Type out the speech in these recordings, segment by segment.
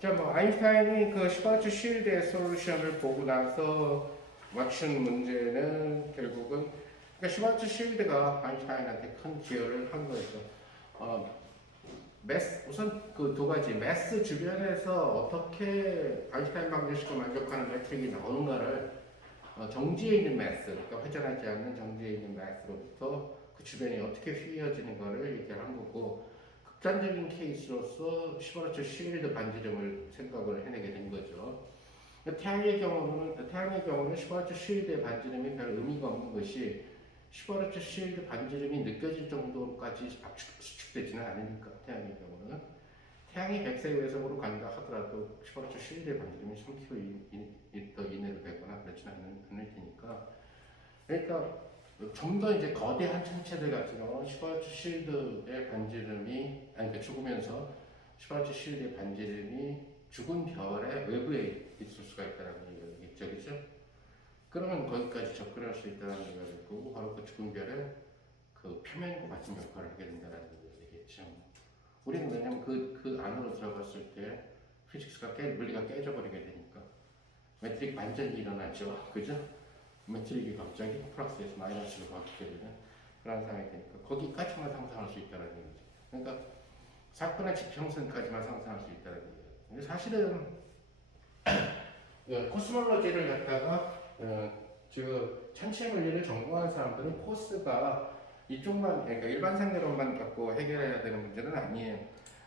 자, 뭐 아인슈타인이 그 슈바르츠 쉴드의 솔루션을 보고 나서 맞춘 문제는 결국은 그러니까 슈바르츠 쉴드가 아인슈타인한테 큰 기여를 한 거죠. 어, 우선 그 두 가지 매스 주변에서 어떻게 아인슈타인 방정식을 만족하는 매트릭이 나오는가를 정지에 있는 매스, 그러니까 회전하지 않는 정지에 있는 매스로부터 그 주변이 어떻게 휘어지는 가를 얘기를 한 거고 극단적인 케이스로서 슈바르츠 쉴드 반지름을 생각을 해내게 된 거죠. 태양의 경우는 슈바르츠 쉴드의 반지름이 별 의미가 없는 것이 슈바르츠 쉴드 반지름이 느껴질 정도까지 수축되지는 않으니까 태양의 경우는 태양이 100세 외성으로 간다 하더라도 슈바르츠 쉴드의 반지름이 3km 이내로 되거나 그렇지는 않을 테니까 그러니까 좀 더 이제 거대한 천체들 같은 경우는 슈바르츠 쉴드의 반지름이 그러니까 죽으면서 슈바르츠 쉴드의 반지름이 죽은 별의 외부에 있을 수가 있다는 얘기겠죠, 그죠? 그러면 거기까지 접근할 수 있다는 얘기가 되고 바로 그 죽은 별의 그 표면과 같은 역할을 하게 된다는 얘기겠죠. 우리는 왜냐면 그 안으로 들어갔을 때 피직스가 물리가 깨져버리게 되니까 매트릭 반전이 일어나죠, 그죠? 매트릭이 갑자기 플러스에서 마이너스로 바뀌게 되는 그런 상황이 되니까 거기까지만 상상할 수 있다는 얘기죠. 그러니까 사건의 지평선까지만 상상할 수 있다는 얘기예요. 근데 사실은 코스몰로지를 갖다가 지금 천체 물리를 전공한 사람들은 코스가 이쪽만 그러니까 일반 상대로만 갖고 해결해야 되는 문제는 아니에요.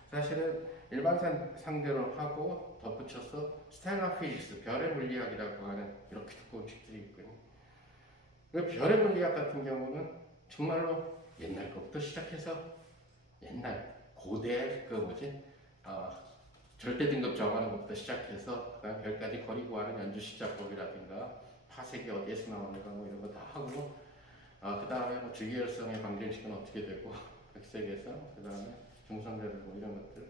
사실은 일반 상대로 하고 덧붙여서 스텔라 피직스, 별의 물리학이라고 하는 이렇게 두꺼운 책들이 있거든요. 그 별의 물리학 같은 경우는 정말로 옛날 것부터 시작해서 옛날 고대 그 뭐지 절대 등급 정하는 것부터 시작해서 그다음 별까지 거리 구하는 연주 시작법이라든가 파색이 어디에서 나오는가 뭐 이런 거 다 하고 그 다음에 뭐 주기율성의 방정식은 어떻게 되고 백색에서 그 다음에 중성자들 뭐 이런 것들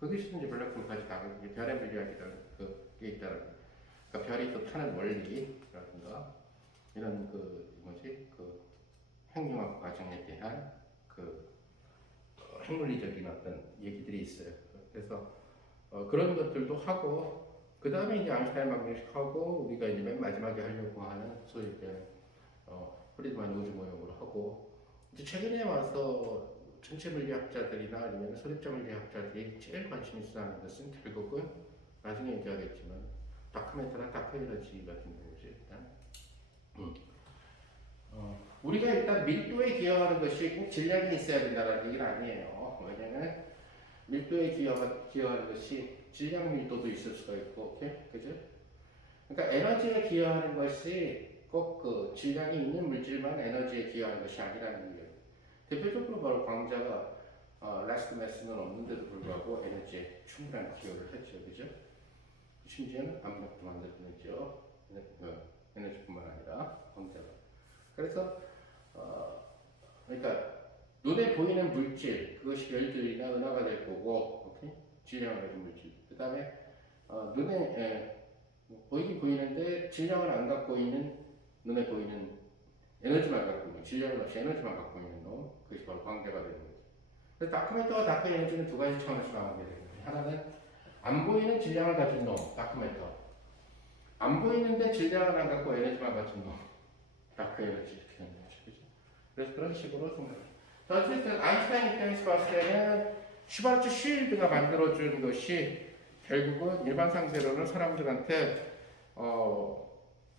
거기서 이제 블랙홀까지 다 별의 물리학이라는 그게 있다는 그러니까 별이 또 타는 원리라든가 이런 그 뭐지 그 핵융합 과정에 대한 그 핵물리적인 어떤 얘기들이 있어요. 그래서 그런 것들도 하고 그 다음에 이제 아인슈타인 방정식 하고 우리가 이제 맨 마지막에 하려고 하는 소위 프리드만 우주 모형으로 하고 이제 최근에 와서 천체 물리학자들이나 아니면 소립자 물리학자들이 제일 관심 있어 하는 것은 결국은 나중에 얘기하겠지만 다크매터나 다크에너지 같은 경우죠. 일단 우리가 일단 밀도에 기여하는 것이 꼭 질량이 있어야 된다는 얘기는 아니에요. 왜냐면 밀도에 기여하는 것이 질량 밀도도 있을 수가 있고, 오케이? 그죠? 그러니까 에너지에 기여하는 것이 꼭 그 질량이 있는 물질만 에너지에 기여하는 것이 아니라는 얘기예요. 대표적으로 바로 광자가 라스트 매스는 없는데도 불구하고 에너지에 충분한 기여를 했죠. 그죠? 심지어는 암벽도 만들어냈죠. 에너지뿐만 아니라 광자가. 그래서 그러니까 눈에 보이는 물질 그것이 별들이나 은하가 될 거고, 오케이? 질량을 가진 물질. 그 다음에 눈에 보이긴 보이는데 질량을 안 갖고 있는 눈에 보이는 에너지만 갖고 있는 질량은 없이 에너지만 갖고 있는 놈 그것이 바로 광대가 되는 거죠. 그래서 다크매터와 다크 에너지는 두 가지 차원에서 나오게 되는 거죠. 하나는 안 보이는 질량을 가진 놈 다크매터, 안 보이는데 질량을 안 갖고 에너지만 가진 놈 다크 에너지 이렇게 되는 거죠. 그렇죠? 그래서 그런 식으로 생각해요. 어쨌든 아인슈타인 입장에서 봤을 때는 슈바르츠 쉴드가 만들어준 것이 결국은 일반 상대로는 사람들한테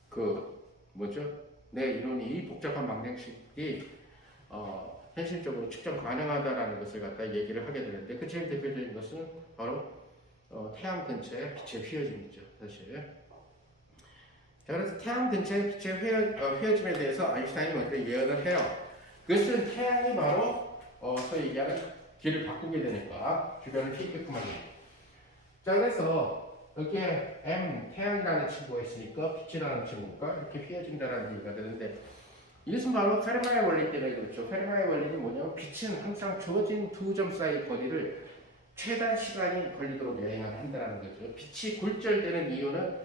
그 뭐죠? 내 이론이 복잡한 방정식이 현실적으로 측정 가능하다라는 것을 갖다 얘기를 하게 되는데 그 제일 대표적인 것은 바로 태양 근처의 빛의 휘어짐이죠, 사실. 자, 그래서 태양 근처의 빛의 휘어짐에 대해서 아인슈타인이 먼저 예언을 해요. 그것은 태양이 바로 소위 얘기하는 길을 바꾸게 되니까 주변을 휘게끔 합니다. 자, 그래서 여기에 태양이라는 친구가 있으니까 빛이라는 친구가 이렇게 휘어진다는 얘기가 되는데 이것은 바로 페르마의 원리 때문에 그렇죠. 페르마의 원리는 뭐냐면 빛은 항상 주어진 두 점 사이 거리를 최단 시간이 걸리도록 여행을 한다는 거죠. 빛이 굴절되는 이유는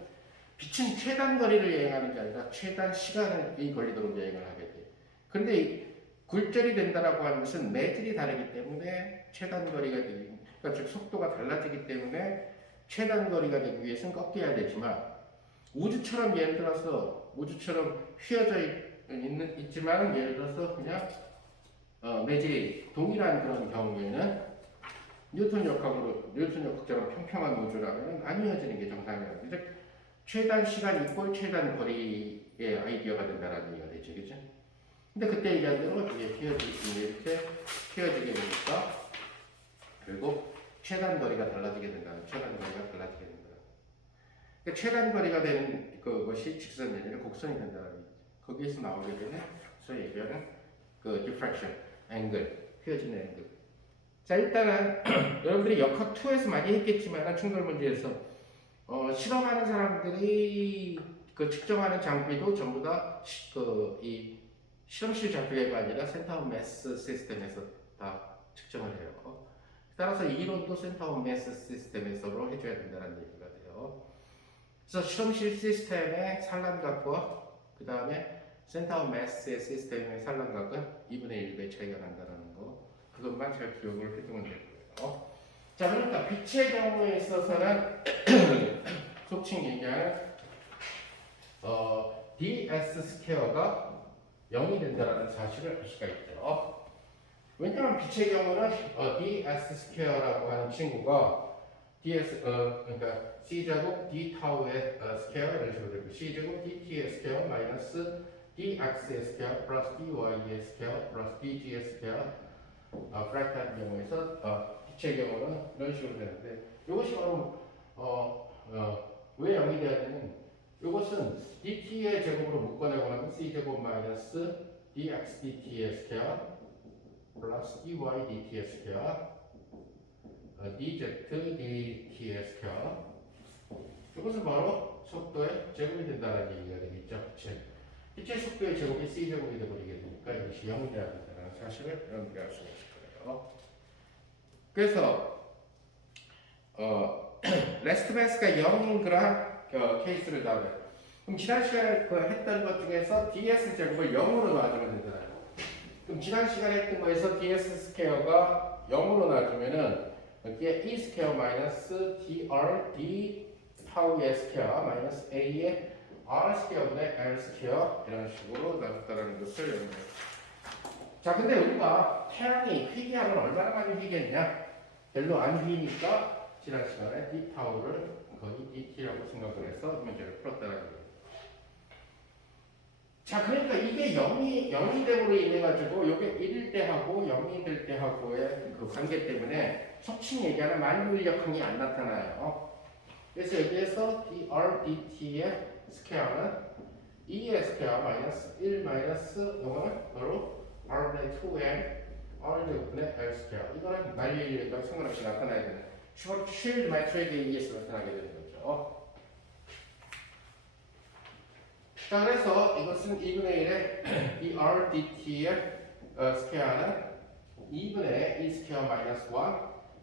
빛은 최단 거리를 여행하는 게 아니라 최단 시간이 걸리도록 여행을 하게 돼요. 그런데 굴절이 된다라고 하는 것은 매질이 다르기 때문에 최단 거리가 되기, 그러니까 즉 속도가 달라지기 때문에 최단 거리가 되기 위해서는 꺾여야 되지만 우주처럼 예를 들어서 우주처럼 휘어져 있지만 예를 들어서 그냥 매질이 동일한 그런 경우에는 뉴턴 역학처럼 평평한 우주라면 안 휘어지는 게 정상이에요. 즉 최단 시간 이꼴 최단 거리의 아이디어가 된다는 얘기가 되죠, 그죠? 근데 그때 얘기한 대로 이게 이렇게 휘어지게 되니까 결국 최단 거리가 달라지게 된다. 그러니까 최단 거리가 되는 그것이 직선이 아니라 곡선이 된다는 얘기죠. 거기에서 나오게 되는 소위 얘기하는 그 diffraction, 앵글, 휘어지는 앵글. 자, 일단은 여러분들이 역학 2에서 많이 했겠지만 충돌 문제에서 실험하는 사람들이 그 측정하는 장비도 전부 다 이 실험실 장비가 아니라 센터 오브 매스 시스템에서 다 측정을 해요. 따라서 이론도 센터 오브 매스 시스템에서로 해줘야 된다는 얘기가 돼요. 그래서 실험실 시스템의 산란각과 그 다음에 센터 오브 매스의 시스템의 산란각은 2분의 1배 차이가 난다는 거, 그것만 잘 기억을 해두면 되고요. 자, 그러니까 빛의 경우에 있어서는 속칭 얘기하는 ds 스퀘어가 0이 된다는 사실을 알 수가 있죠. 왜냐하면 빛의 경우는 ds 스퀘어라고 하는 친구가 그러니까 c제곱 d 타우의 스퀘어 이런 식으로 되고 c제곱 dt의 스퀘어 마이너스 dx의 스퀘어 플러스 dy의 스퀘어 플러스 dg의 스퀘어 프랙탈 경우에서 빛의 경우는 이런 식으로 되는데 이것이 바로 왜 0이 되어야 되는 이것은 dt의 제곱으로 묶어내고 나면 c제곱 마이너스 dx dt의 스퀘어 플러스 dy dt의 스퀘어 dz dt의 스퀘어 이것은 바로 속도의 제곱이 된다는 얘기가 되겠죠. 빛의 속도의 제곱이 c제곱이 되버리게 되니까 이것이 0이 되어야 된다는 사실을 여러분들이 알 수가 있을 거예요. 그래서 레스트베스가 0인 그러한 케이스를 다루어요. 그럼 지난 시간에 했던 것 중에서 ds 제곱을 0으로 놔주면 되잖아요. 그럼 지난 시간에 했던 거에서 ds 스퀘어가 0으로 놔주면은 여기에 e 스퀘어 마이너스 dr d 타우의 스퀘어 마이너스 a의 r 스퀘어분의 l 스퀘어 이런 식으로 놔줬다는 것을 여러분들. 자, 근데 우리가 태양이 휘기하면 얼마나 많이 휘겠냐? 별로 안 휘니까 지난 시간에 d 타우를 거의 dt라고 생각을 해서 문제를 풀었다는 거예요. 자, 그러니까 이게 0이 됨으로 인해 가지고 이게 1일 때 하고 0이 될 때 하고의 그 관계 때문에 속칭 얘기하는 만유인력항이 안 나타나요. 그래서 여기에서 dr dt의 스퀘어는 2의 스퀘어 마이너스 1 마이너스 이거는 바로 r분의 2n r제곱분의 l 스퀘어 이거는 만유인력과 상관없이 나타나야 되는 쉴드 매트릭에 의해서 나타나게 되는 거죠. 자, 그래서 이것은 2분의 1의 이 r dt의 스퀘어는 2분의 e 스퀘어 마이너스 1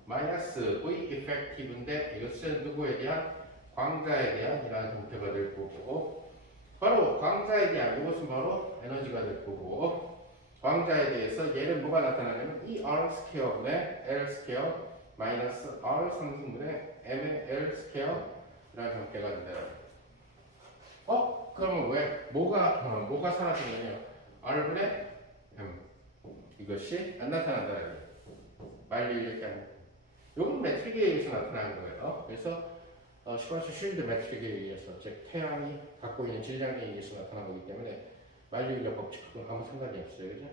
마이너스 v 이펙티브인데 이것은 누구에 대한? 광자에 대한 이라는 형태가 될 거고 바로 광자에 대한 이것은 바로 에너지가 될 거고 광자에 대해서 얘는 뭐가 나타나냐면 이 r 스퀘어분의 l 스퀘어 마이너스 r 상승분의 m의 l 스퀘어 이라는 형태가 된다. 그러면 왜 뭐가 사라진 거냐? r분의 m 이것이 안 나타난다는 거예요. 말리 이렇게 안. 요건 매트릭에 의해서 나타나는 거예요. 그래서 슈퍼스 쉴드 매트릭에 의해서 즉 태양이 갖고 있는 질량에 의해서 나타난 거기 때문에 만유인력 법칙과 아무 상관이 없어요, 그죠?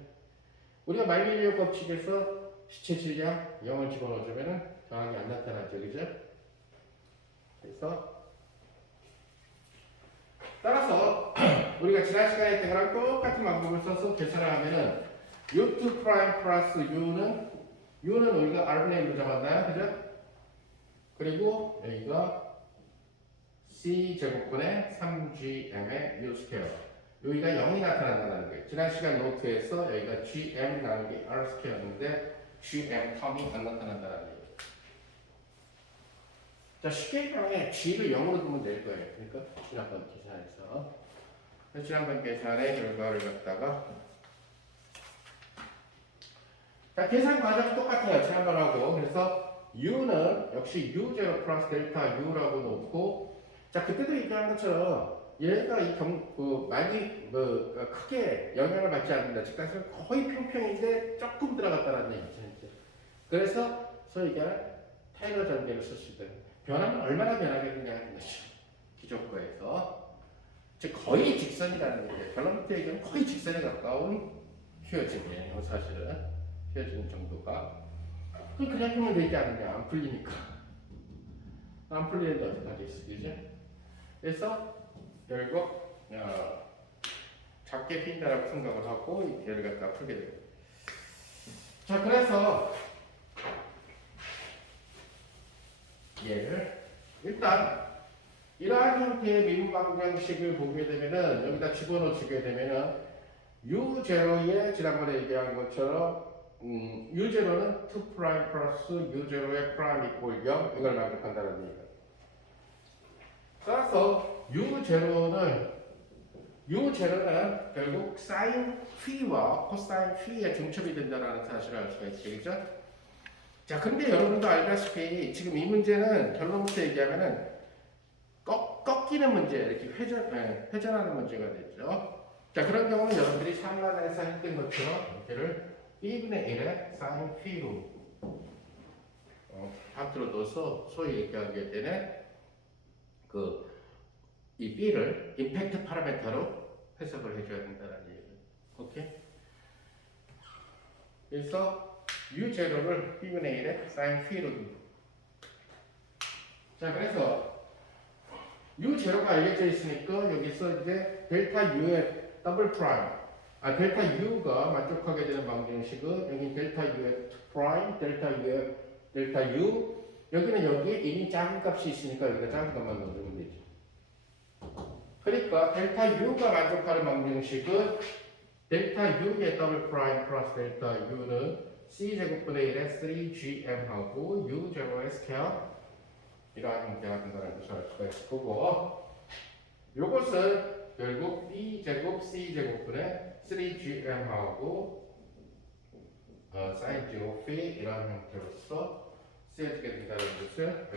우리가 만유인력 법칙에서 시체 질량 0을 집어넣어주면은 정확히 안 나타나죠, 그죠? 그래서 따라서 우리가 지난 시간에 했던 거랑 똑같은 방법을 써서 계산을 하면은 u2 프라임 플러스 u는 우리가 r분의 1로 잡았나요? 그죠? 그리고 여기가 c 제곱분의 3gm의 u 스퀘어 여기가 0이 나타난다는 거예요. 지난 시간 노트에서 여기가 gm 나온 게 r 스퀘어였는데 gm 텀이 안 나타난다는 거예요. 자, 쉽게 얘기하면 g를 0으로 두면 될 거예요. 그러니까 지난번 계산에서 지난번 계산의 결과를 갖다가 자, 계산 과정은 똑같아요. 지난번하고. 그래서 U는 역시 U0 플러스 델타 U라고 놓고, 자, 그때도 얘기한 것처럼 얘가 많이 크게 영향을 받지 않는다. 즉, 사실 거의 평평인데 조금 들어갔다는 얘기죠. 이제. 그래서 소위 얘기하는 타일러 전개를 쓸 수 있다. 변화는 얼마나 변하겠느냐 하는 것이죠. 기존 거에서. 즉, 거의 직선이라는 얘기예요. 결론부터 얘기하면 거의 직선에 가까운 휘어짐이에요. 사실은. 휘어지는 정도가. 그냥 하면 되지 않느냐. 안 풀리니까. 안 풀리는데 어떡하겠어. 그죠? 그래서 결국 작게 핀다라고 생각을 하고 얘를 갖다 풀게 되고. 자, 그래서 얘를 일단 이러한 형태의 미분 방정식을 보게 되면은 여기다 집어넣어주게 되면은 U0의 지난번에 얘기한 것처럼 U0는 2' 플러스 U0의 프라임 이퀄 0 이걸 만족한다는 얘기예요. 따라서 U0는 결국 사인 P와 코사인 P의 중첩이 된다는 사실을 알 수가 있겠죠. 자, 근데 여러분도 알다시피 지금 이 문제는 결론부터 얘기하면은 꺾이는 문제, 이렇게 회전하는 문제가 되죠. 자, 그런 경우는 여러분들이 상란에서 했던 것처럼 얘를 B분의 1의 사인 P로 파트로 넣어서 소위 얘기하게 되는 이 B를 임팩트 파라메터로 해석을 해줘야 된다는 얘기예요. 오케이? 그래서 U0를 B분의 1의 사인 P로 자, 그래서 U0가 알려져 있으니까 여기서 이제 델타 U의 더블 프라임 델타 U가 만족하게 되는 방정식은 여기 델타 U의 프라임, 델타 U의 델타 U 여기는 여기에 이미 작은 값이 있으니까 여기다 작은 값만 넣어주면 되죠. 그러니까 델타 U가 만족하는 방정식은 델타 U의 더블 프라임 플러스 델타 U는 C제곱분의 1의 3GM하고 U0의 스퀘어 이러한 형태가 된다는 것을 알 수가 있을 거고 요것은 결국 B제곱 C제곱분의 3GM하고 사인 제곱 phi 이러한 형태로서 쓰여지게 된다는 것을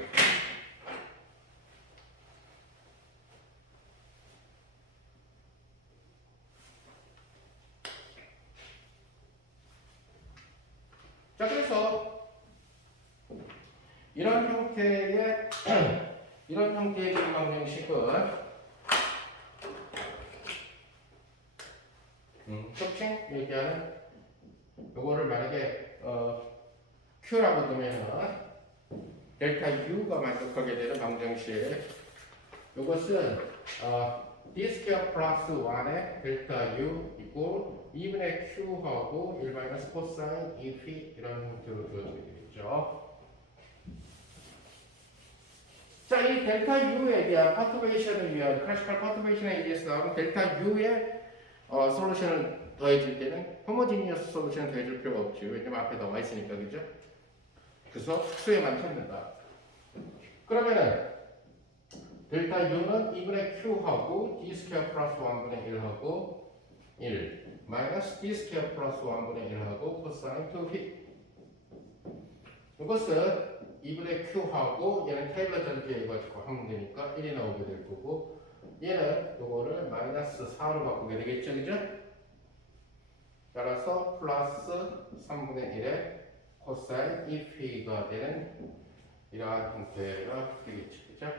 자, 그래서 이런 형태의 방정식은 특징 얘기하는 요거를 만약에 Q라고 두면은 델타 U가 만족하게 되는 방정식 요것은 D 스퀘어 플러스 1의 델타 U 이꼴 2분의 Q하고 1 마이너스 코사인 EP 이런 형태로 주어지게 되겠죠. 자, 이 델타 U에 대한 퍼터베이션을 위한 클래시컬 퍼터베이션에 의해서 나오는 델타 U의 솔루션을 더해줄 때는 호모지니어스 솔루션을 더해줄 필요가 없죠. 왜냐면 앞에 나와 있으니까, 그죠? 그래서 수에만 찾는다. 그러면은 델타 U는 2분의 Q하고 D 스퀘어 플러스 1분의 1하고 1 마이너스 D 스퀘어 플러스 1분의 1하고 코사인 2피 이것은 2분의 Q하고 얘는 테일러 전개해가지고 하면 되니까 1이 나오게 될 거고 얘는 요거를 마이너스 4로 바꾸게 되겠죠, 그죠? 따라서 플러스 3분의 1의 코사인 2p가 되는 이러한 형태가 되겠죠, 그죠?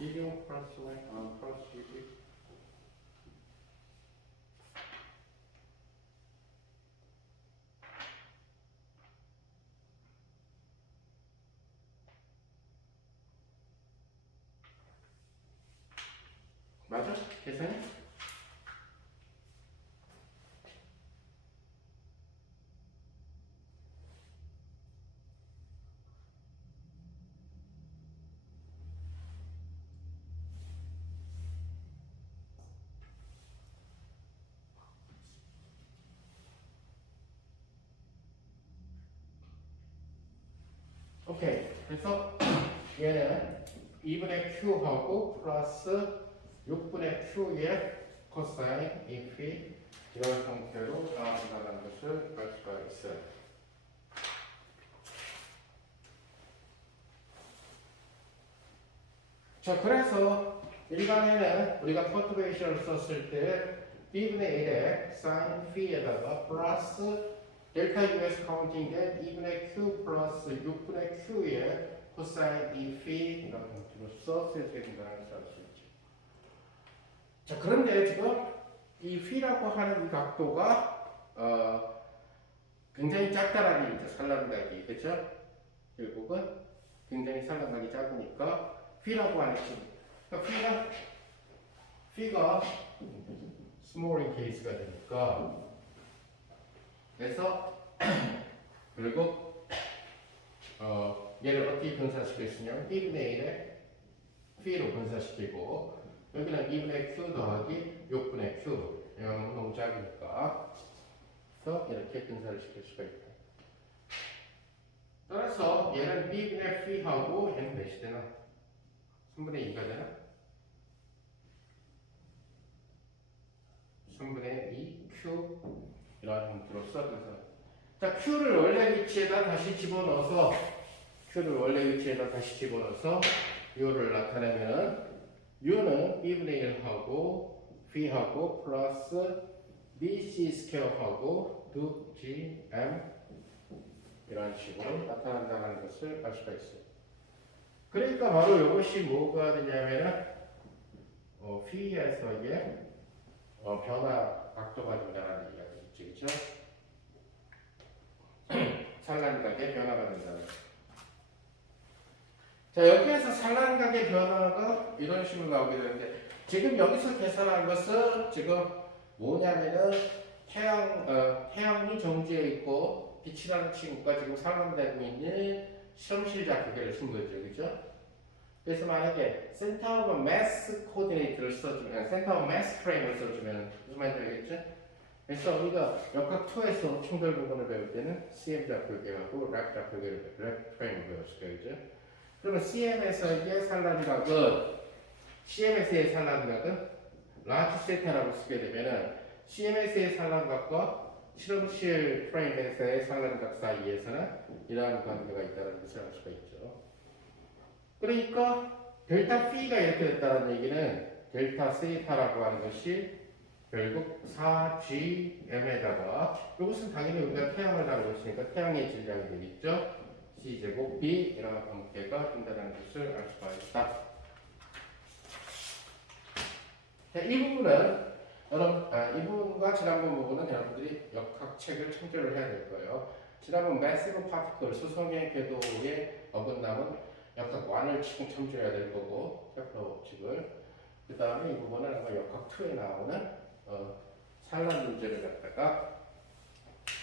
비교 플러스 Y 플러스 2 맞아? 계산이? 오케이. 그래서 얘는 2분의 q하고 플러스 6분의 q의 코사인 이피 이런 형태로 나온다는 것을 알 수가 있어요. 자, 그래서 일반에는 우리가 퍼투베이션을 썼을 때 b분의 1의 sin p에다가 플러스 델타 US 카운팅된 2분의 q 플러스 6분의 q의 코사인 이피 이런 형태로서 쓰여져 있다는 것을 알 수 있죠. 자, 그런데 지금 이 p라고 하는 이 각도가 굉장히 작다라는 얘기죠. 산란각이. 그렇죠? 결국은 굉장히 산란각이 작으니까 p라고 하는 그러니까 p가 스몰인 케이스가 되니까 그래서 결국 얘를 어떻게 분사시켰으면 1분의 1에 p로 분사시키고 여기는 2분의 q 더하기 6분의 q 이건 너무 작으니까 그래서 이렇게 분사를 시킬 수가 있다. 따라서 얘는 b분의 p하고 얘는 몇이 되나? 3분의 2가 되나? 3분의 2q 이런 형태로 써서 자, q를 원래 위치에다 다시 집어넣어서 u를 나타내면 u는 b분의 1하고 v하고 플러스 bc 스퀘어하고 2gm 이런 식으로 나타난다는 것을 알 수가 있어요. 그러니까 바로 이것이 뭐가 되냐면은 V에서의 변화 각도가 된다는 얘기가 되겠죠. 그렇죠? 산란각의 변화가 된다는 거죠. 자, 여기에서 산란각의 변화가 이런 식으로 나오게 되는데 지금 여기서 계산한 것은 지금 뭐냐면은 태양이 정지해 있고 빛이라는 친구가 지금 산란되고 있는 실험실 좌표계를 쓴 거죠. 그죠? 그래서 만약에 센터 오브 매스 코디네이트를 써주면, 센터 오브 매스 프레임을 써주면 무슨 말인지 알겠죠? 그래서 우리가 역학2에서 충돌 부분을 배울 때는 CM 좌표계하고 랩 좌표계를, 랩 프레임을 배웠을 거예요. 그죠? 그러면 CM에서의 산란각은, CMS의 산란각은 라지 세타라고 쓰게 되면은 CMS의 산란각과 실험실 프레임에서의 산란각 사이에서는 이러한 관계가 있다는 것을 알 수가 있죠. 그러니까 델타 P가 이렇게 됐다는 얘기는 델타 세타라고 하는 것이 결국 4GM에다가 이것은 당연히 우리가 태양을 다루고 있으니까 태양의 질량이 되겠죠. C제곱 B 이런 관계가 된다는 것을 알 수가 있다. 자, 이 부분은 이 부분과 지난번 부분은 여러분들이 역학책을 참조를 해야 될 거예요. 지난번 Massive Particle 수성의 궤도의 어긋남은 역학 1을 지금 참조해야 될 거고 챕터칙을 그 다음에 이 부분은 아마 역학 2에 나오는 산란 문제를 갖다가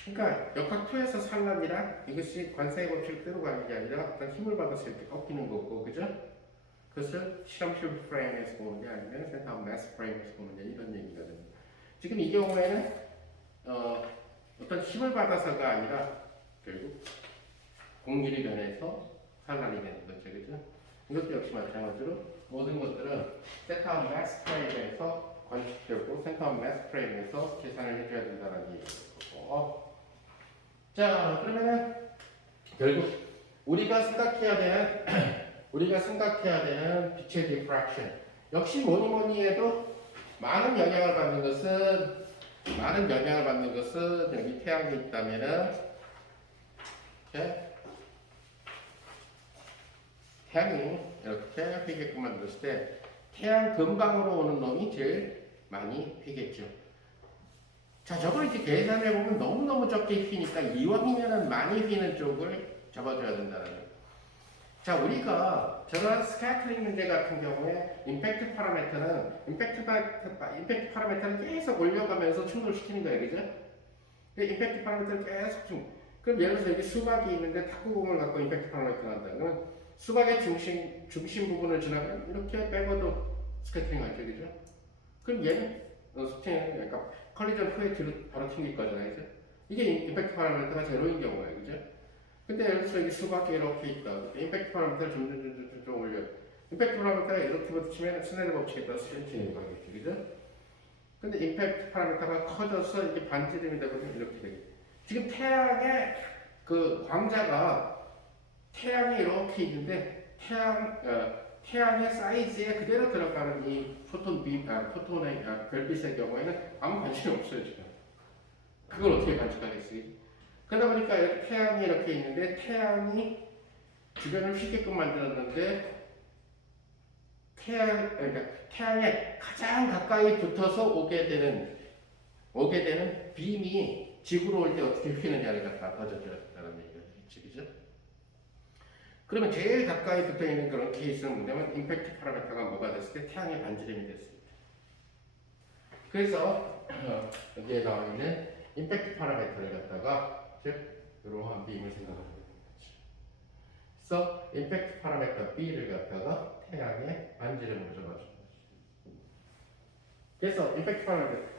그러니까 역학 2에서 산란이란 이것이 관세의 법칙대로 가는 게 아니라 어떤 힘을 받아서 이렇게 꺾이는 거고 그죠? 그것을 실험실 프레임에서 보는 게 아니면 센터 오브 매스 프레임에서 보는 게 이런 얘기가 됩니다. 지금 이 경우에는 어떤 힘을 받아서가 아니라 결국 공률이 변해서 산란이 되는 거죠. 그죠? 이것도 역시 마찬가지로 모든 것들은 센터 오브 매스 프레임에서 관측되고 센터 오브 매스 프레임에서 계산을 해줘야 된다는 얘기고 자, 그러면은 결국 우리가 생각해야 되는 빛의 디프랙션 역시 뭐니 해도 많은 영향을 받는 것은 여기 태양이 있다면은 태양이 이렇게 휘게끔 만들었을 때 태양 근방으로 오는 놈이 제일 많이 휘겠죠. 자, 저걸 이렇게 계산해 보면 너무너무 적게 휘니까 이왕이면은 많이 휘는 쪽을 잡아줘야 된다는 거예요. 자, 우리가 저런 스캐터링 문제 같은 경우에 임팩트 파라미터는 계속 올려가면서 충돌시키는 거예요. 그죠? 임팩트 파라미터를 계속 그럼 예를 들어서 여기 수박이 있는데 탁구공을 갖고 임팩트 파라미터를 한다면 수박의 중심 부분을 지나가면 이렇게 빼고도 스캐터링 하죠. 그죠? 그럼 얘는 그러니까 컬리전 후에 뒤로 바로 튕길 거잖아요. 그죠? 이게 임팩트 파라미터가 제로인 경우예요. 그죠? 근데 예를 들어서 이 수박이 이렇게 있다. 임팩트 파라미터를 점점 올려. 임팩트 파라미터가 이렇게 치면 스네일 법칙에 따라 스트레칭이 가겠지, 그죠? 근데 임팩트 파라미터가 커져서 이게 반지름이 되거든 이렇게 되겠지. 지금 태양의 그 광자가 태양이 이렇게 있는데 태양의 사이즈에 그대로 들어가는 이 포톤의 별빛의 경우에는 아무 관심이 없어요 지금. 그걸 어떻게 관측하겠어요? 그러다 보니까 이렇게 태양이 이렇게 있는데 태양이 주변을 휘게끔 만들었는데 그러니까 태양에 가장 가까이 붙어서 오게 되는 빔이 지구로 올 때 어떻게 휘느냐를 갖다 가져줘야겠다는 얘기가 되겠지, 그죠? 그러면 제일 가까이 붙어 있는 그런 케이스는 뭐냐면 임팩트 파라미터가 뭐가 됐을 때 태양의 반지름이 됐습니다. 그래서 여기에 나와 있는 임팩트 파라미터를 갖다가 즉 이러한 빔을 생각하는 거죠. 그래서 임팩트 파라미터 B를 갖다가 태양의 반지름으로 잡아주는 거죠. 그래서 임팩트 파라미터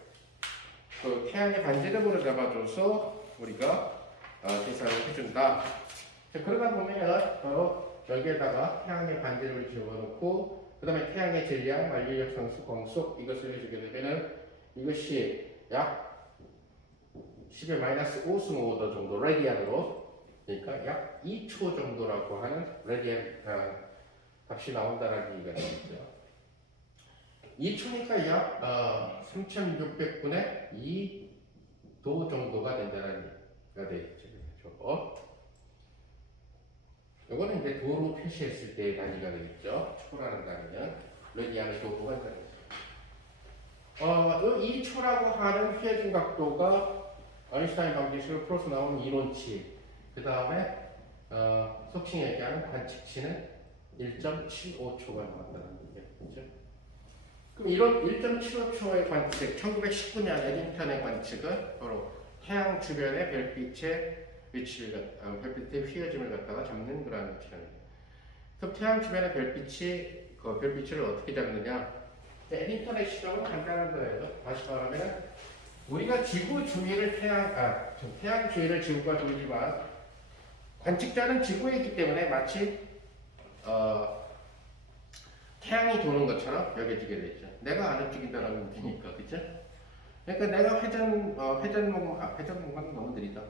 그 태양의 반지름으로 잡아줘서 우리가 계산을 해준다. 자, 그러다 보면 바로 여기에다가 태양의 반지름을 집어넣고 그 다음에 태양의 질량, 만리력 상수, 광속 이것을 해주게 되면은 이것이 약 10의 마이너스 5승 오더 정도 레디안으로 그러니까 약 2초 정도라고 하는 레디안 값이 나온다는 얘기가 되겠죠. 2초니까 약 3600분의 2도 정도가 된다는 얘기가 되겠죠. 이거는 이제 도로 표시했을 때의 단위가 되겠죠. 초라는 단위는 레디안의 도로가 단위죠. 이 초라고 하는 휘어진 각도가 아인슈타인 방정식으로 풀어서 나오는 이론치. 그 다음에 속칭 얘기하는 관측치는 1.75초가 나왔다는 얘기죠. 그럼 이런 1.75초의 관측, 1919년 에딩턴의 관측은 바로 태양 주변의 별빛의 위치를 별빛의 휘어짐을 갖다가 잡는 그런 위치입니다. 그럼 태양 주변의 별빛을 어떻게 잡느냐? 에딩턴의 시점은 간단한 거예요. 다시 말하면 우리가 지구 주위를 태양 주위를 지구가 돌지만 관측자는 지구에 있기 때문에 마치 태양이 도는 것처럼 여겨지게 되죠. 내가 안 움직인다는 의미니까, 그죠? 그러니까 내가 회전목만 너무 느리다.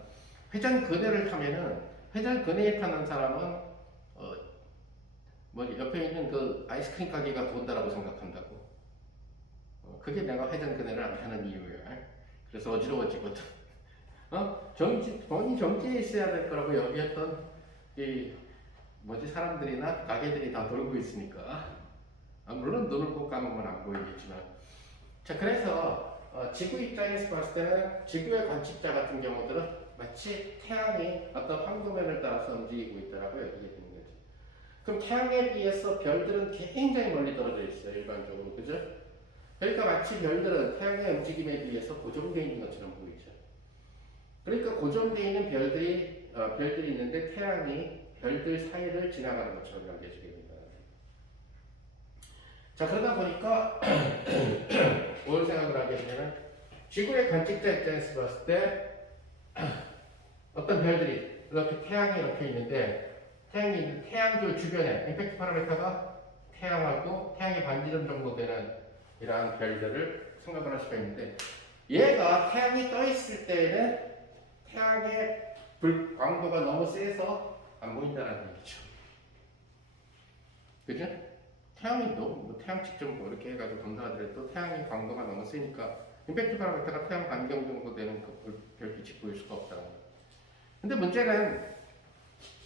회전 그네를 타면은 회전 그네에 타는 사람은 옆에 있는 그 아이스크림 가게가 돈다라고 생각한다고. 그게 내가 회전 그네를 안 타는 이유야. 그래서 어지러워지거든. 본인 정지에 있어야 될 거라고 여기했던 사람들이나 가게들이 다 돌고 있으니까. 물론 눈을 꼭 감으면 안 보이겠지만. 자, 그래서 지구 입장에서 봤을 때는 지구의 관측자 같은 경우들은 마치 태양이 어떤 황도면을 따라서 움직이고 있다라고 여기게 되는 거죠. 그럼 태양에 비해서 별들은 굉장히 멀리 떨어져 있어요, 일반적으로. 그죠? 그러니까 마치 별들은 태양의 움직임에 비해서 고정되어 있는 것처럼 보이죠. 그러니까 고정되어 있는 별들이 있는데 태양이 별들 사이를 지나가는 것처럼 여겨지게 됩니다. 자, 그러다 보니까 뭘 생각을 하게 되냐면 지구의 관측자 입장에서 봤을 때 어떤 별들이 이렇게 태양이 이렇게 있는데 태양주 주변에 임팩트 파라미터가 태양하고 태양의 반지름 정도 되는 이러한 별들을 생각을 할 수가 있는데 얘가 태양이 떠 있을 때에는 태양의 광도가 너무 세서 안 보인다는 얘기죠. 그죠? 태양이 태양 직접 이렇게 해가지고 돈다하더라도 태양의 광도가 너무 세니까 임팩트 파라미터가 태양 반경 정도 되는 그 별빛이 보일 수가 없다는 거예요. 근데 문제는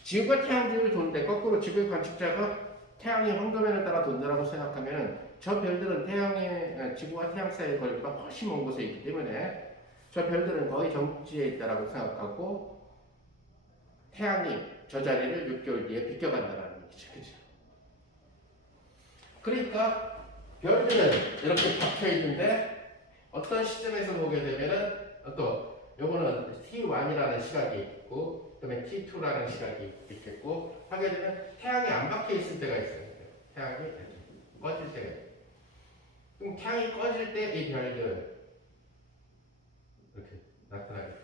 지구가 태양 주위를 도는데 거꾸로 지구의 관측자가 태양이 황도면을 따라 돈다라고 생각하면 저 별들은 지구와 태양 사이의 거리보다 훨씬 먼 곳에 있기 때문에 저 별들은 거의 정지에 있다라고 생각하고 태양이 저 자리를 6개월 뒤에 비껴간다는 얘기죠. 그러니까 별들은 이렇게 박혀 있는데 어떤 시점에서 보게 되면은 요거는 T1이라는 시각이 있고 그다음에 T2라는 시각이 있겠고 하게 되면 태양이 안 박혀 있을 때가 있어요. 태양이 꺼질 때가 있어요. 그럼 태양이 꺼질 때 이 별들은 이렇게 나타나게 돼요.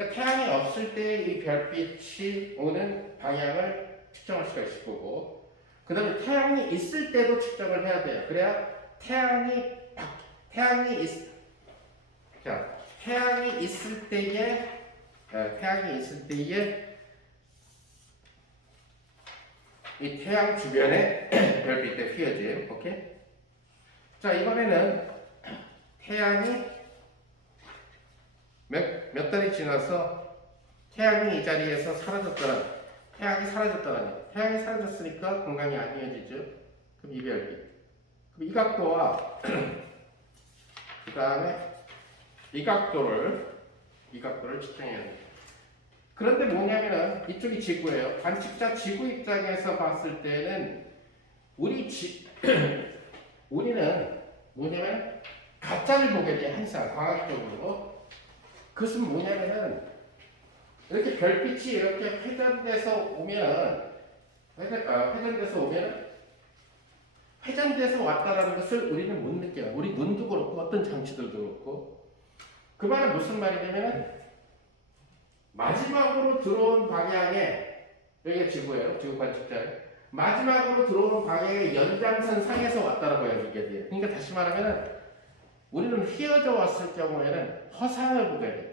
그러니까 태양이 없을 때 이 별빛이 오는 방향을 측정할 수가 있을 거고, 그 다음에 태양이 있을 때도 측정을 해야 돼요. 그래야 태양이 있, 자, 태양이 있을 때에 이 태양 주변에 별빛에 휘어짐. 오케이? 자, 이번에는 태양이 몇 달이 지나서 태양이 이 자리에서 태양이 사라졌다는 태양이 사라졌으니까 공간이 안 이어지죠. 그럼 이 별빛. 그럼 이 각도와 그 다음에 이 각도를 측정해야 돼요. 그런데 뭐냐면은 이쪽이 지구예요. 관측자 지구 입장에서 봤을 때는 우리는 뭐냐면 가짜를 보게 돼. 항상 과학적으로. 그것은 뭐냐면은 이렇게 별빛이 이렇게 회전돼서 왔다라는 것을 우리는 못 느껴요. 우리 눈도 그렇고 어떤 장치들도 그렇고. 그 말은 무슨 말이냐면은 마지막으로 들어온 방향에, 여기가 지구예요. 지구 관측자예요. 마지막으로 들어오는 방향의 연장선 상에서 왔다라고 여기게 돼요. 그러니까 다시 말하면은 우리는 휘어져 왔을 경우에는 허상을 보게 돼요.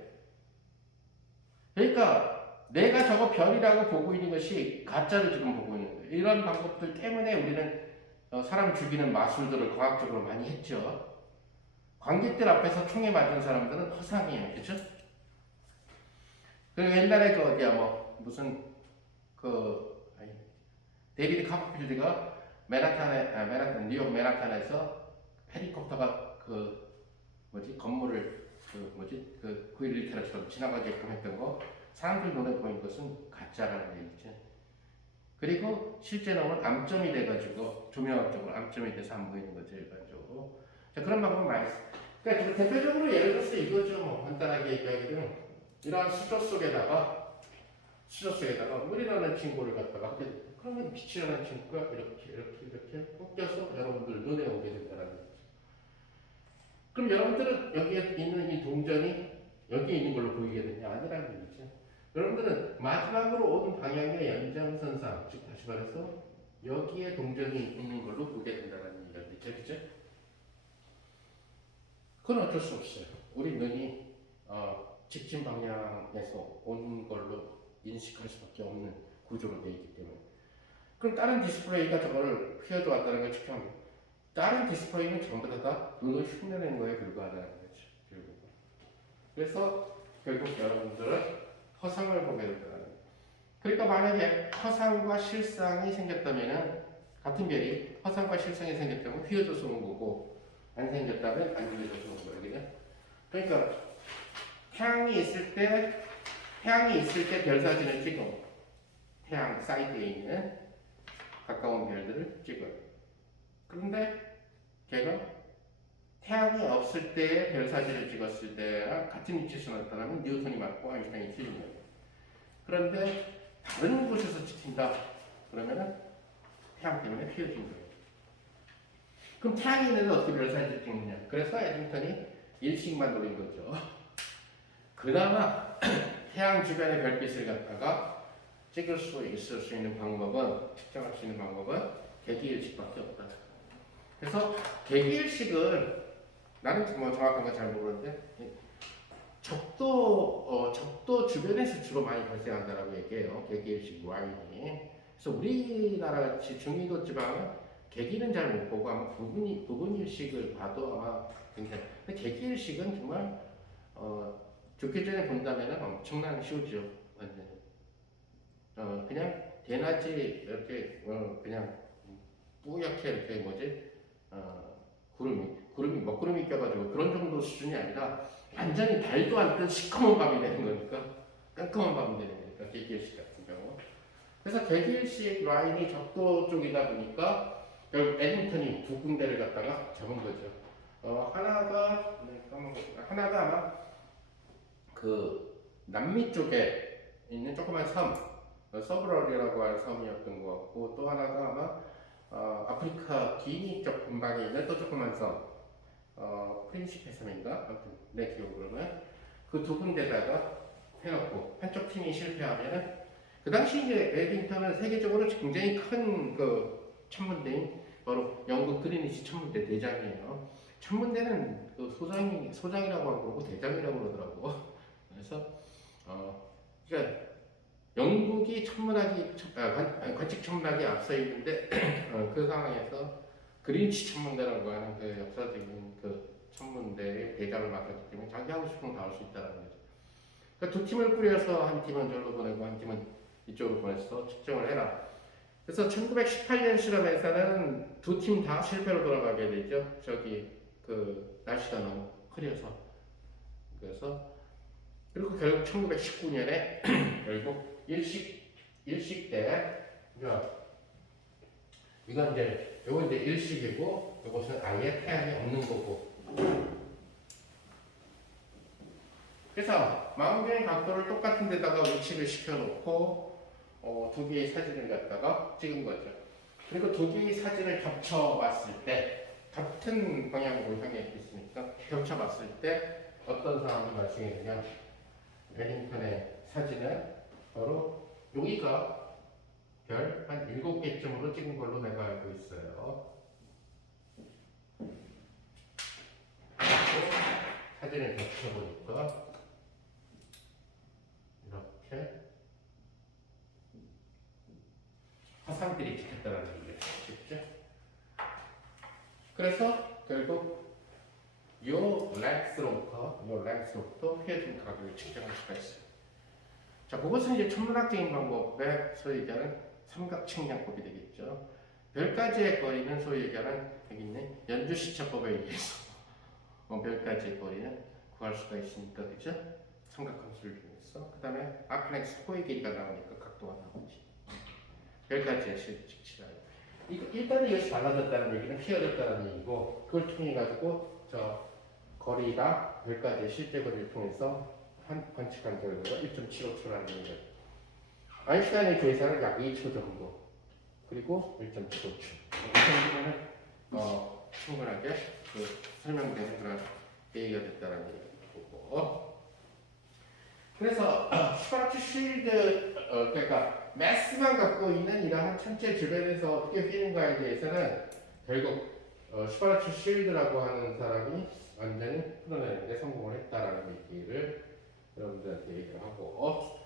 그러니까 내가 저거 별이라고 보고 있는 것이 가짜를 지금 보고 있는 거예요. 이런 방법들 때문에 우리는 사람 죽이는 마술들을 과학적으로 많이 했죠. 관객들 앞에서 총에 맞은 사람들은 허상이에요. 그렇죠? 그 옛날에 데이비드 카퍼필드가 뉴욕 맨하탄에서 헬리콥터가 건물을 9.11테러처럼 지나가게끔 했던 거, 사람들 눈에 보인 것은 가짜라는 얘기죠. 그리고 실제로는 암점이 돼가지고 조명학적으로 암점이 돼서 안 보이는 거죠, 일반적으로. 자, 그런 방법은 많이 있어요. 그러니까 대표적으로 예를 들어서 이거죠. 간단하게 얘기하기는 이러한 수조 속에다가 물이라는 친구를 갖다가 하게 돼요. 그러면 빛이라는 친구가 이렇게 꺾여서 여러분들 눈에 오게 된다는 거죠. 그럼 여러분들은 여기에 있는 이 동전이 여기에 있는 걸로 보이게 되냐? 아니라는 얘기죠. 여러분들은 마지막으로 오는 방향의 연장선상, 즉 다시 말해서 여기에 동전이 있는 걸로 보게 된다는 얘기가 되죠. 그렇죠? 그건 어쩔 수 없어요. 우리 눈이 직진 방향에서 온 걸로 인식할 수밖에 없는 구조로 되어 있기 때문에. 그럼 다른 디스플레이가 저거를 휘어져 왔다는 걸 측정합니다. 다른 디스플레이는 전부 다 눈을 흉내내는 거에 불과하다는 거죠. 그래서 결국 여러분들은 허상을 보게 된다는 거예요. 그러니까 만약에 허상과 실상이 생겼다면, 같은 별이 허상과 실상이 생겼다면 휘어져서 온 거고, 안 생겼다면 안 휘어져서 온 거예요. 그러니까 태양이 있을 때 별 사진을 찍어. 태양 사이드에 있는 가까운 별들을 찍어요. 그런데 걔가 태양이 없을 때 별 사진을 찍었을 때랑 같은 위치에서 나타나면 뉴턴이 맞고 아인슈타인이 틀린 거예요. 그런데 다른 곳에서 찍힌다 그러면은 태양 때문에 휘어진 거예요. 그럼 태양이 있는데 어떻게 별 사진을 찍느냐? 그래서 에딩턴이 일식만 노린 거죠. 그나마 태양 주변의 별빛을 갖다가 찍을 수 있을 수 있는 방법은, 측정할 수 있는 방법은 개기일식밖에 없다. 그래서 개기일식은 나는 뭐 정확한 건 잘 모르는데 적도 주변에서 주로 많이 발생한다라고 얘기해요. 개기일식 와인이. 그래서 우리나라 같이 중위도 지방은 개기는 잘 못 보고 아마 부분일식을 봐도 아마 굉장히. 근데 개기일식은 정말 좋기 전에 본다면은 엄청난 쇼죠. 완전히. 그냥 대낮이 이렇게 그냥 뿌옇게 이렇게 구름이 먹구름이 껴가지고 그런 정도 수준이 아니라 완전히 달도 안 뜬 시커먼 밤이 되는 거니까, 깜깜한 밤이 되는 거니까, 개기일식 같은 경우. 그래서 개기일식 라인이 적도 쪽이다 보니까 결국 에딩턴이 두 군데를 갖다가 잡은 거죠. 하나가 아마 그 남미 쪽에 있는 조그만 섬, 서브러리라고 하는 섬이었던 것 같고, 또 하나가 아마 아프리카 기니 쪽 근방에 있는 또 조그만 섬, 프린시페 섬인가? 아무튼 내 기억으로는 그 두 군데다가 해놓고 한쪽 팀이 실패하면은 그 당시 이제 에딩턴은 세계적으로 굉장히 큰 그 천문대인 바로 영국 그리니치 천문대 대장이에요. 천문대는 그 소장이라고 하고 그러고 대장이라고 그러더라고. 그래서 그러니까 영국이 관측 천문학이 앞서 있는데 그 상황에서 그린치 천문대라고 하는 그 역사적인 그 천문대의 대장을 맡았기 때문에 자기 하고 싶은 거 다 할 수 있다는 거죠. 그러니까 두 팀을 꾸려서 한 팀은 저로 보내고 한 팀은 이쪽으로 보내서 측정을 해라. 그래서 1918년 실험에서는 두 팀 다 실패로 돌아가게 되죠. 저기 그 날씨가 너무 흐려서. 그래서 그리고 결국 1919년에 결국 일식 때 이건 이제 요건 이제 일식이고 요것은 아예 태양이 없는 거고. 그래서 망원경의 각도를 똑같은 데다가 위치를 시켜놓고 두 개의 사진을 갖다가 찍은 거죠. 그리고 두 개의 사진을 겹쳐봤을 때 같은 방향으로 향해 있으니까 겹쳐봤을 때 어떤 상황이 발생이 되냐. 에딩턴의 사진은 바로 여기가 별 한 7개쯤으로 찍은 걸로 내가 알고 있어요. 사진을 겹쳐보니까 이렇게 화산들이 찍혔다는 얘기를 했죠. 그래서 결국 요 랭스로부터 피해진 가격을 측정할 수가 있어요. 자, 그것은 이제 천문학적인 방법의 소위 얘기하는 삼각측량법이 되겠죠. 별까지의 거리는 소위 얘기하는 여기 있는 연주시차법에 의해서 별까지의 거리는 구할 수가 있으니까, 그죠? 삼각함수를 이용해서. 그 다음에 아크랭스 코의 길이가 나오니까 각도가 나오지. 별까지의 직치라는. 일단은 이것이 달라졌다는 얘기는 휘어졌다는 얘기고, 그걸 통해 가지고 저 거리가 별까지의 실제 거리를 통해서 관측한 결과가 1.75초라는 얘기예요. 아인슈타인의 계산은 약 2초 정도, 그리고 1.75초. 이 정도면 충분하게 그 설명되는 그런 얘기가 됐다는 얘기고. 그래서 슈바르츠 쉴드, 그러니까 매스만 갖고 있는 이러한 천체 주변에서 어떻게 휘는가에 대해서는 결국 슈바르츠 쉴드라고 하는 사람이 완전히 풀어내는데 성공을 했다라는 얘기를 여러분들한테 얘기를 하고.